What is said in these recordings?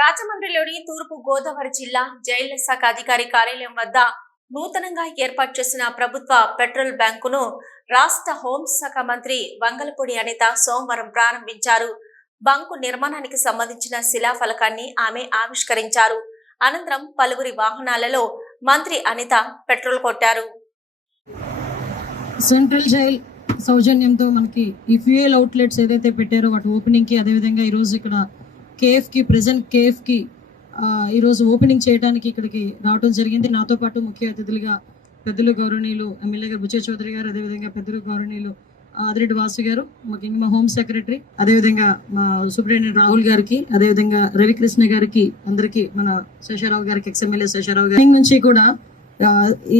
రాజమండ్రిలోని తూర్పు గోదావరి జిల్లా జైళ్ల శాఖ అధికారి కార్యాలయం వద్ద నూతనంగా ఏర్పాటు చేసిన ప్రభుత్వ పెట్రోల్ బ్యాంకును రాష్ట్ర హోంశాఖ మంత్రి వంగలపూడి అనిత సోమవారం ప్రారంభించారు. బంకు నిర్మాణానికి సంబంధించిన శిలాఫలకాన్ని ఆమె ఆవిష్కరించారు. అనంతరం పలువురి వాహనాలలో మంత్రి అనిత పెట్రోల్ కొట్టారు. సెంట్రల్ జైల్ సౌజన్యంతో మనకి ఈ ఫ్యూయల్ అవుట్లెట్స్ ఏదైతే పెట్టారో వాటి ఓపెనింగ్కి, అదేవిధంగా ఈరోజు ఇక్కడ కేఎఫ్కి ప్రెజెంట్ కేఎఫ్కి ఈరోజు ఓపెనింగ్ చేయడానికి ఇక్కడికి రావడం జరిగింది. నాతో పాటు ముఖ్య అతిథులుగా పెద్దలు గౌరవనీయులు ఎమ్మెల్యే గారు బుచ్చయ్య చౌదరి గారు, అదేవిధంగా పెద్దలు గౌరవనీయులు ఆదిరెడ్డి వాసు గారు, మా హోమ్ సెక్రటరీ, అదేవిధంగా మా సూపరింటెండెంట్ రాహుల్ గారికి, అదేవిధంగా రవికృష్ణ గారికి, అందరికీ మన శేషారావు గారికి, ఎక్స్ఎమ్మెల్యే శేషారావు గారి నుంచి కూడా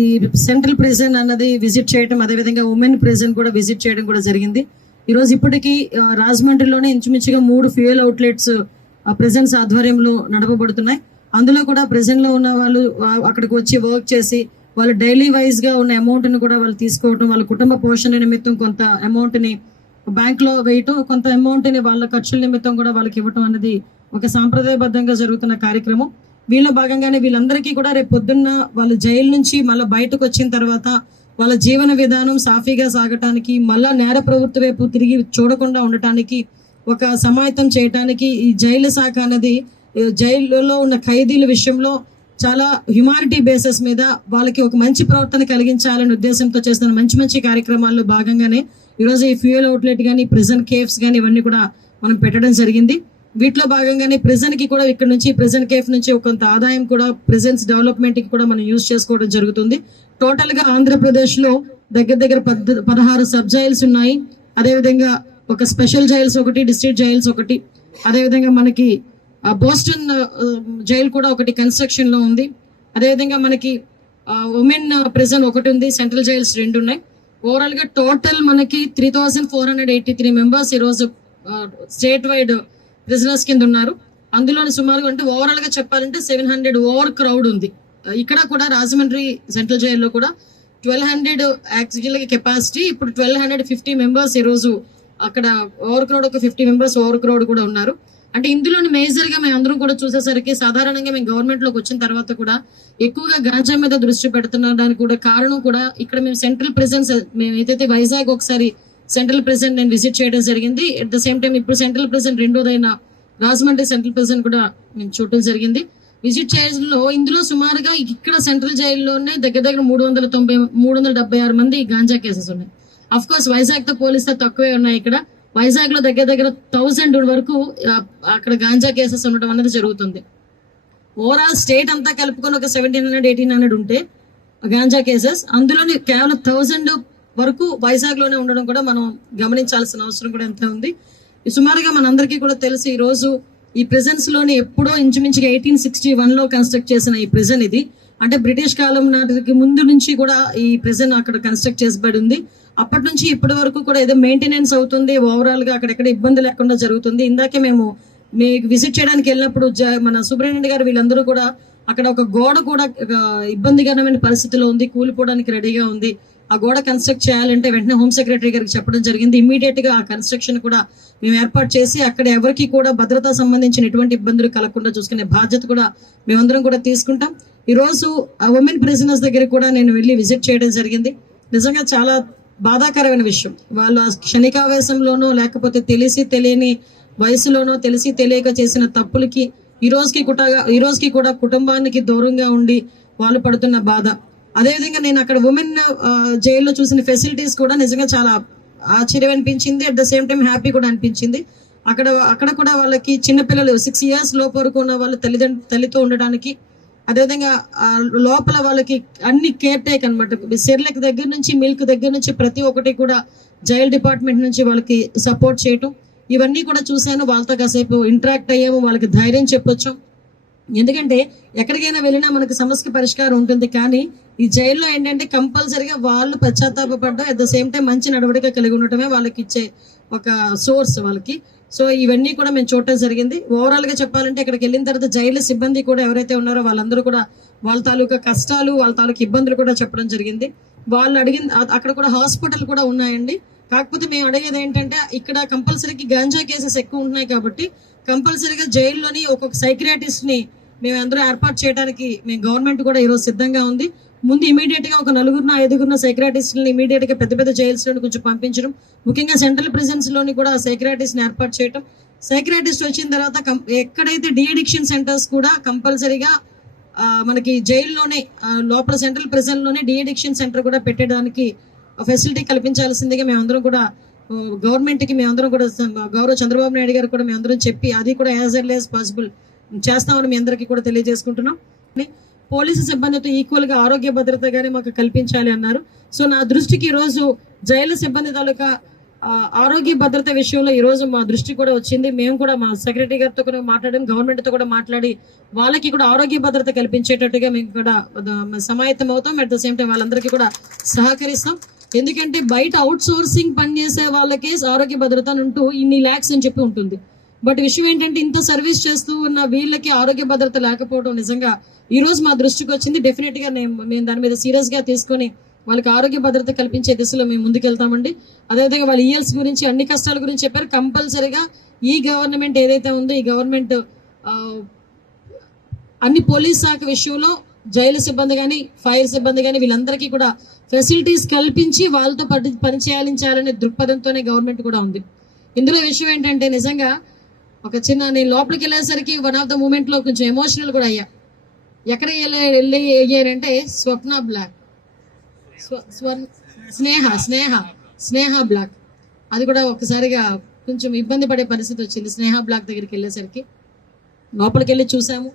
ఈ సెంట్రల్ ప్రిజన్ అన్నది విజిట్ చేయడం, అదేవిధంగా ఉమెన్ ప్రిజన్ కూడా విజిట్ చేయడం కూడా జరిగింది. ఈరోజు ఇప్పటికీ రాజమండ్రిలోనే ఇంచుమించుగా 3 ఫ్యూయల్ అవుట్లెట్స్ ప్రెజెన్స్ ఆధ్వర్యంలో నడపబడుతున్నాయి. అందులో కూడా ప్రెజెంట్ లో ఉన్న వాళ్ళు అక్కడికి వచ్చి వర్క్ చేసి వాళ్ళు డైలీ వైజ్ గా ఉన్న అమౌంట్ ని కూడా వాళ్ళు తీసుకోవటం, వాళ్ళ కుటుంబ పోషణ నిమిత్తం కొంత అమౌంట్ ని బ్యాంక్ లో వేయటం, కొంత అమౌంట్ ని వాళ్ళ ఖర్చుల నిమిత్తం కూడా వాళ్ళకి ఇవ్వటం అనేది ఒక సాంప్రదాయబద్ధంగా జరుగుతున్న కార్యక్రమం. వీళ్ళ భాగంగానే వీళ్ళందరికీ కూడా రేపు పొద్దున్న వాళ్ళ జైలు నుంచి మళ్ళీ బయటకు వచ్చిన తర్వాత వాళ్ళ జీవన విధానం సాఫీగా సాగటానికి, మళ్ళా నేర ప్రవృత్తి వైపు తిరిగి చూడకుండా ఉండటానికి, ఒక సమాయత్తం చేయటానికి ఈ జైలు శాఖ అనేది జైలులో ఉన్న ఖైదీల విషయంలో చాలా హ్యుమానిటీ బేసిస్ మీద వాళ్ళకి ఒక మంచి ప్రవర్తన కలిగించాలనే ఉద్దేశంతో చేస్తున్న మంచి మంచి కార్యక్రమాల్లో భాగంగానే ఈరోజు ఈ ఫ్యూయల్ అవుట్లెట్ కానీ, ప్రిజన్ కేఫ్స్ కానీ ఇవన్నీ కూడా మనం పెట్టడం జరిగింది. వీటిలో భాగంగానే ప్రిజన్ కి కూడా ఇక్కడ నుంచి ప్రిజన్ కేఫ్ నుంచి కొంత ఆదాయం కూడా ప్రిజన్స్ డెవలప్మెంట్ కి కూడా మనం యూజ్ చేసుకోవడం జరుగుతుంది. టోటల్ గా ఆంధ్రప్రదేశ్ లో దగ్గర 16 సబ్ జైల్స్ ఉన్నాయి. అదేవిధంగా ఒక స్పెషల్ జైల్స్ ఒకటి, డిస్ట్రిక్ట్ జైల్స్ ఒకటి, అదేవిధంగా మనకి బోస్టన్ జైల్ కూడా ఒకటి కన్స్ట్రక్షన్ లో ఉంది. అదేవిధంగా మనకి ఉమెన్ ప్రిజన్ ఒకటి ఉంది, సెంట్రల్ జైల్స్ 2 ఉన్నాయి. ఓవరాల్ గా టోటల్ మనకి 3483 మెంబర్స్ ఈరోజు స్టేట్ వైడ్ ప్రిజనర్స్ కింద ఉన్నారు. అందులోని సుమారుగా అంటే ఓవరాల్ గా చెప్పాలంటే 700 ఓవర్ క్రౌడ్ ఉంది. ఇక్కడ కూడా రాజమండ్రి సెంట్రల్ జైల్లో కూడా 1200 యాక్చువల్గా కెపాసిటీ, ఇప్పుడు 1250 మెంబర్స్ ఈరోజు అక్కడ ఓవర్ క్రౌడ్, ఒక 50 మెంబర్స్ ఓవర్ క్రౌడ్ కూడా ఉన్నారు. అంటే ఇందులోని మేజర్ గా మేము అందరం కూడా చూసేసరికి సాధారణంగా మేము గవర్నమెంట్ లోకి వచ్చిన తర్వాత కూడా ఎక్కువగా గాంజా మీద దృష్టి పెడుతున్నదానికి కూడా కారణం కూడా ఇక్కడ మేము సెంట్రల్ ప్రెజెన్స్, మేము ఏదైతే వైజాగ్ ఒకసారి సెంట్రల్ ప్రెజెంట్ నేను విజిట్ చేయడం జరిగింది. అట్ ద సేమ్ టైం ఇప్పుడు సెంట్రల్ ప్రెజెంట్ రెండోదైన రాజమండ్రి సెంట్రల్ ప్రెజెంట్ కూడా మేము చూడటం జరిగింది. విజిట్ చేయడంలో ఇందులో సుమారుగా ఇక్కడ సెంట్రల్ జైల్లోనే దగ్గర 376 మంది గాంజా కేసెస్ ఉన్నాయి. అఫ్ కోర్స్ వైజాగ్ తో పోలిస్తే తక్కువే ఉన్నాయి. ఇక్కడ వైజాగ్ లో దగ్గర 1000 వరకు అక్కడ గాంజా కేసెస్ ఉండటం అనేది జరుగుతుంది. ఓవరాల్ స్టేట్ అంతా కలుపుకొని ఒక 1700-1800 ఉంటే గాంజా కేసెస్, అందులోని కేవలం 1000 వరకు వైజాగ్ లోనే ఉండడం కూడా మనం గమనించాల్సిన అవసరం కూడా ఎంత ఉంది. సుమారుగా మనందరికీ కూడా తెలుసు, ఈ రోజు ఈ ప్రిజన్స్ లోని ఎప్పుడో ఇంచుమించుగా 1861 లో కన్స్ట్రక్ట్ చేసిన ఈ ప్రిజన్ ఇది. అంటే బ్రిటిష్ కాలం నాటికి ముందు నుంచి కూడా ఈ ప్రిజన్ అక్కడ కన్స్ట్రక్ట్ చేసబడి ఉంది. అప్పటి నుంచి ఇప్పటి వరకు కూడా ఏదో మెయింటెనెన్స్ అవుతుంది, ఓవరాల్ గా అక్కడెక్కడ ఇబ్బంది లేకుండా జరుగుతుంది. ఇందాకే మేము మీకు విజిట్ చేయడానికి వెళ్ళినప్పుడు మన సూపరింటెండెంట్ గారు వీళ్ళందరూ కూడా అక్కడ ఒక గోడ కూడా ఇబ్బందికరమైన పరిస్థితిలో ఉంది, కూలిపోవడానికి రెడీగా ఉంది. ఆ గోడ కన్స్ట్రక్ట్ చేయాలంటే వెంటనే హోమ్ సెక్రటరీ గారికి చెప్పడం జరిగింది. ఇమ్మీడియట్ గా ఆ కన్స్ట్రక్షన్ కూడా మేము ఏర్పాటు చేసి అక్కడ ఎవరికి కూడా భద్రతా సంబంధించిన ఎటువంటి ఇబ్బందులు కలగకుండా చూసుకునే బాధ్యత కూడా మేమందరం కూడా తీసుకుంటాం. ఈ రోజు ఆ ఉమెన్ ప్రిజనర్స్ దగ్గర కూడా నేను వెళ్ళి విజిట్ చేయడం జరిగింది. నిజంగా చాలా బాధాకరమైన విషయం. వాళ్ళు ఆ క్షణికావేశంలోనో లేకపోతే తెలిసి తెలియని వయసులోనో తెలిసి తెలియక చేసిన తప్పులకి ఈ రోజుకి కూడా కుటుంబానికి దూరంగా ఉండి వాళ్ళు పడుతున్న బాధ. అదేవిధంగా నేను అక్కడ ఉమెన్ జైల్లో చూసిన ఫెసిలిటీస్ కూడా నిజంగా చాలా ఆశ్చర్యం అనిపించింది. At the same time happy కూడా అనిపించింది. అక్కడ కూడా వాళ్ళకి చిన్నపిల్లలు 6 years లోపు వరకు ఉన్న వాళ్ళు తల్లితో ఉండడానికి, అదేవిధంగా లోపల వాళ్ళకి అన్ని కేర్ టేక్ అనమాట, సెర్లెక్ దగ్గర నుంచి మిల్క్ దగ్గర నుంచి ప్రతి ఒక్కటి కూడా జైల్ డిపార్ట్మెంట్ నుంచి వాళ్ళకి సపోర్ట్ చేయటం, ఇవన్నీ కూడా చూశాను. వాళ్ళతో కాసేపు ఇంటరాక్ట్ అయ్యాము, వాళ్ళకి ధైర్యం చెప్పొచ్చు. ఎందుకంటే ఎక్కడికైనా వెళ్ళినా మనకి సమస్య పరిష్కారం ఉంటుంది, కానీ ఈ జైల్లో ఏంటంటే కంపల్సరిగా వాళ్ళు పశ్చాత్తాపడ్డం, అట్ ద సేమ్ టైం మంచి నడవడిక కలిగి ఉండటమే వాళ్ళకి ఇచ్చే ఒక సోర్స్ వాళ్ళకి. సో ఇవన్నీ కూడా మేము చూడటం జరిగింది. ఓవరాల్ గా చెప్పాలంటే ఇక్కడికి వెళ్ళిన తర్వాత జైలు సిబ్బంది కూడా ఎవరైతే ఉన్నారో వాళ్ళందరూ కూడా వాళ్ళ తాలూకా కష్టాలు, వాళ్ళ తాలూకా ఇబ్బందులు కూడా చెప్పడం జరిగింది. వాళ్ళు అడిగింది అక్కడ కూడా హాస్పిటల్ కూడా ఉన్నాయండి. కాకపోతే మేము అడిగేది ఏంటంటే ఇక్కడ కంపల్సరీకి గాంజా కేసెస్ ఎక్కువ ఉన్నాయి కాబట్టి కంపల్సరీగా జైల్లోని ఒక్కొక్క సైక్రియాటిస్ట్ని మేము అందరూ ఏర్పాటు చేయడానికి మేము గవర్నమెంట్ కూడా ఈరోజు సిద్ధంగా ఉంది. ముందు ఇమీడియట్గా ఒక 4-5 సైక్రియాటిస్టులని ఇమీడియట్గా పెద్ద పెద్ద జైల్స్లోని కొంచెం పంపించడం, ముఖ్యంగా సెంట్రల్ ప్రిజన్స్లోని కూడా సైక్రియాటిస్ట్ని ఏర్పాటు చేయడం. సైక్రియాటిస్ట్ వచ్చిన తర్వాత ఎక్కడైతే డీఅడిక్షన్ సెంటర్స్ కూడా కంపల్సరీగా మనకి జైల్లోనే లోపల సెంట్రల్ ప్రిజన్లోనే డీఅడిక్షన్ సెంటర్ కూడా పెట్టడానికి ఫెసిలిటీ కల్పించాల్సిందిగా మేమందరం కూడా గవర్నమెంట్కి మేమందరం కూడా గౌరవ చంద్రబాబు నాయుడు గారు కూడా మేమందరం చెప్పి అది కూడా యాజ్ ఎర్లీ యాజ్ పాసిబుల్ చేస్తామని మీ అందరికీ కూడా తెలియజేసుకుంటున్నాం. పోలీసు సిబ్బందితో ఈక్వల్గా ఆరోగ్య భద్రత కానీ మాకు కల్పించాలి అన్నారు. సో నా దృష్టికి ఈరోజు జైలు సిబ్బంది తాలూకా ఆరోగ్య భద్రత విషయంలో ఈరోజు మా దృష్టి కూడా వచ్చింది. మేము కూడా మా సెక్రటరీ గారితో కూడా మాట్లాడాం, గవర్నమెంట్తో కూడా మాట్లాడి వాళ్ళకి కూడా ఆరోగ్య భద్రత కల్పించేటట్టుగా మేము కూడా సమాయత్తం అవుతాం. అట్ ద సేమ్ టైం వాళ్ళందరికీ కూడా సహకరిస్తాం. ఎందుకంటే బయట అవుట్ సోర్సింగ్ పనిచేసే వాళ్ళకే ఆరోగ్య భద్రత అంటూ ఇన్ని ల్యాక్స్ అని చెప్పి ఉంటుంది. బట్ విషయం ఏంటంటే ఇంత సర్వీస్ చేస్తూ ఉన్న వీళ్ళకి ఆరోగ్య భద్రత లేకపోవడం నిజంగా ఈ రోజు మా దృష్టికి వచ్చింది. డెఫినెట్గా మేము దాని మీద సీరియస్గా తీసుకొని వాళ్ళకి ఆరోగ్య భద్రత కల్పించే దిశలో మేము ముందుకెళ్తామండి. అదేవిధంగా వాళ్ళ ఈఎల్స్ గురించి అన్ని కష్టాల గురించి చెప్పారు. కంపల్సరీగా ఈ గవర్నమెంట్ ఏదైతే ఉందో ఈ గవర్నమెంట్ అన్ని పోలీస్ శాఖ విషయంలో జైలు సిబ్బంది కానీ ఫైర్ సిబ్బంది కానీ వీళ్ళందరికీ కూడా ఫెసిలిటీస్ కల్పించి వాళ్ళతో పనిచేయాలనే దృక్పథంతోనే గవర్నమెంట్ కూడా ఉంది. ఇందులో విషయం ఏంటంటే నిజంగా నేను లోపలికి వెళ్ళేసరికి వన్ ఆఫ్ ద మూమెంట్లో కొంచెం ఎమోషనల్ కూడా అయ్యా. ఎక్కడ అయ్యారంటే స్వప్న బ్లాక్, స్నేహ బ్లాక్, అది కూడా ఒకసారిగా కొంచెం ఇబ్బంది పడే పరిస్థితి వచ్చింది. స్నేహ బ్లాక్ దగ్గరికి వెళ్ళేసరికి లోపలికి వెళ్ళి చూసాము,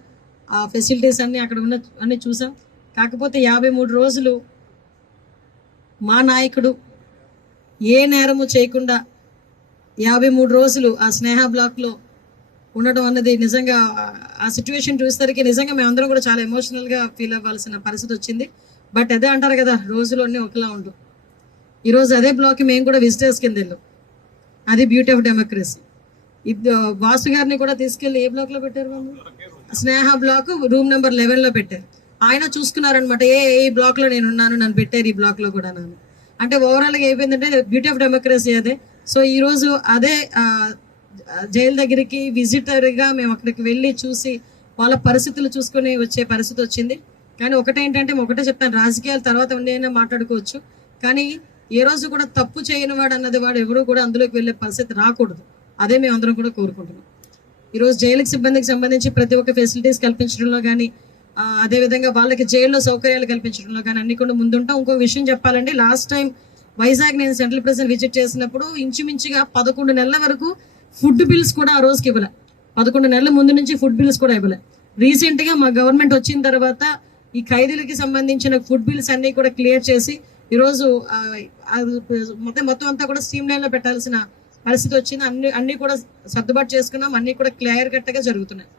ఆ ఫెసిలిటీస్ అన్నీ అక్కడ అన్నీ చూసాం. కాకపోతే 53 రోజులు మా నాయకుడు ఏ నేరము చేయకుండా 53 రోజులు ఆ స్నేహ బ్లాక్లో ఉండడం అన్నది నిజంగా ఆ సిచ్యువేషన్ చూసేసరికి నిజంగా మేమందరం కూడా చాలా ఎమోషనల్గా ఫీల్ అవ్వాల్సిన పరిస్థితి వచ్చింది. బట్ అదే అంటారు కదా, రోజులు అన్నీ ఒకలా ఉండవు. ఈరోజు అదే బ్లాక్కి మేము కూడా విజిటర్స్ కింద వెళ్ళాం. అది బ్యూటీ ఆఫ్ డెమోక్రసీ. వాసు గారిని కూడా తీసుకెళ్ళి ఏ బ్లాక్లో పెట్టారు వాళ్ళు? స్నేహ బ్లాక్ రూమ్ నెంబర్ 11లో పెట్టారు. ఆయన చూసుకున్నారనమాట, ఏ బ్లాక్లో నేను ఉన్నాను, నన్ను పెట్టారు ఈ బ్లాక్లో కూడా నన్ను. అంటే ఓవరాల్గా అయిపోయిందంటే బ్యూటీ ఆఫ్ డెమోక్రసీ అదే. సో ఈరోజు అదే జైలు దగ్గరికి విజిటర్గా మేము అక్కడికి వెళ్ళి చూసి వాళ్ళ పరిస్థితులు చూసుకొని వచ్చే పరిస్థితి వచ్చింది. కానీ ఒకటే చెప్తాను, రాజకీయాల తర్వాత ఉండేనా మాట్లాడుకోవచ్చు, కానీ ఏ రోజు కూడా తప్పు చేయని వాడు అన్నది వాడు ఎవరు కూడా అందులోకి వెళ్ళే పరిస్థితి రాకూడదు. అదే మేము అందరం కూడా కోరుకుంటున్నాం. ఈరోజు జైలుకి సిబ్బందికి సంబంధించి ప్రతి ఒక్క ఫెసిలిటీస్ కల్పించడంలో కానీ అదేవిధంగా వాళ్ళకి జైల్లో సౌకర్యాలు కల్పించడంలో కానీ అన్ని కూడా ముందుంటాం. ఇంకో విషయం చెప్పాలంటే, లాస్ట్ టైం వైజాగ్ నేను సెంట్రల్ ప్రిజన్ విజిట్ చేసినప్పుడు ఇంచుమించుగా 11 నెలల వరకు ఫుడ్ బిల్స్ కూడా ఆ రోజుకి ఇవ్వలే. 11 నెలల ముందు నుంచి ఫుడ్ బిల్స్ కూడా ఇవ్వలే. రీసెంట్గా మా గవర్నమెంట్ వచ్చిన తర్వాత ఈ ఖైదీలకి సంబంధించిన ఫుడ్ బిల్స్ అన్నీ కూడా క్లియర్ చేసి ఈరోజు మొత్తం అంతా కూడా స్ట్రీమ్ లైన్లో పెట్టాల్సిన పరిస్థితి వచ్చింది. అన్ని కూడా సర్దుబాటు చేసుకున్నాం, అన్నీ కూడా క్లియర్ కట్గా జరుగుతున్నాయి.